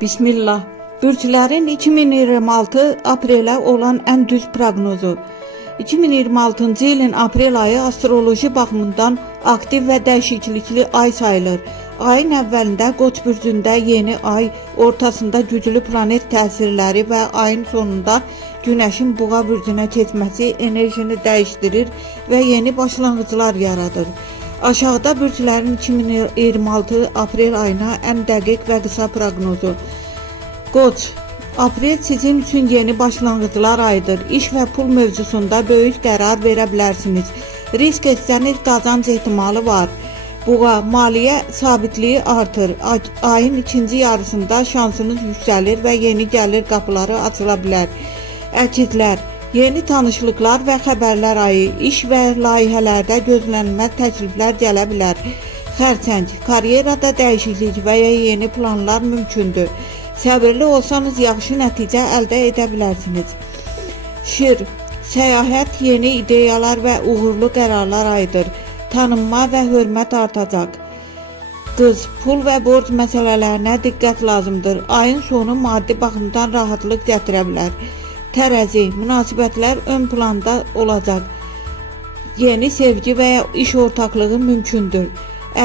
Bismillah. Bürclərin 2026 aprelə olan ən düz proqnozu. 2026-cı ilin aprel ayı astroloji baxımından aktiv və dəyişiklikli ay sayılır. Ayın əvvəlində Qoç bürcündə yeni ay, ortasında güclü planet təsirləri və ayın sonunda Günəşin Buğa bürcünə keçməsi enerjini dəyişdirir və yeni başlanğıclar yaradır. Aşağıda bürclərin 2026 aprel ayına ən dəqiq və qısa proqnozu. Qoç, aprel sizin üçün yeni başlanğıclar ayıdır. İş və pul mövzusunda böyük qərar verə bilərsiniz. Risk etsəniz qazanc ehtimalı var. Buğa, maliyyə sabitliyi artır. Ayın ikinci yarısında şansınız yüksəlir və yeni gəlir qapıları açıla bilər. Əkizlər, yeni tanışlıqlar və xəbərlər ayı, iş və layihələrdə gözlənilməz təkliflər gələ bilər. Xərçəng, karyerada dəyişiklik və ya yeni planlar mümkündür. Səbirli olsanız yaxşı nəticə əldə edə bilərsiniz. Şir, səyahət, yeni ideyalar və uğurlu qərarlar ayıdır. Tanınma və hörmət artacaq. Qız, pul və borc məsələlərinə diqqət lazımdır. Ayın sonu maddi baxımdan rahatlıq gətirə bilər. Tərəzi, münasibətlər ön planda olacaq. Yeni sevgi və ya iş ortaqlığı mümkündür.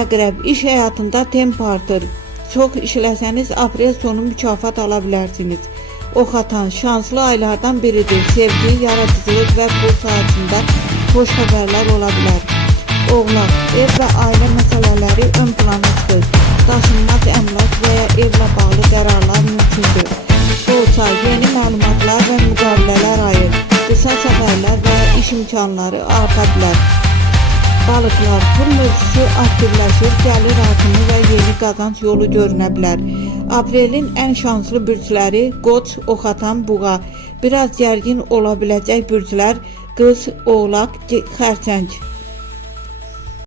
Əqrəb, iş həyatında temp artır. Çox işləsəniz aprel sonu mükafat ala bilərsiniz. Oxatan, şanslı aylardan biridir. Sevgi, yaradıcılıq və pul sahəsində xoş xəbərlər ola bilər. Oğlaq, ev və ailə məsələləri ön plana çıxır. Daşınmaz əmlak və ya evlə bağlı qərarlar mümkündür. Boğçay, yeni məlumatlar və müqavilələr ayı, qısa səfərlər və iş imkanları arta bilər. Balıqlar, pul mövzusu aktivləşir, gəlir artımı və yeni qazanc yolu görünə bilər. Aprelin ən şanslı bürcləri Qoç, Oxatan, Buğa. Biraz gərgin ola biləcək bürclər Qız, Oğlaq, Xərçəng.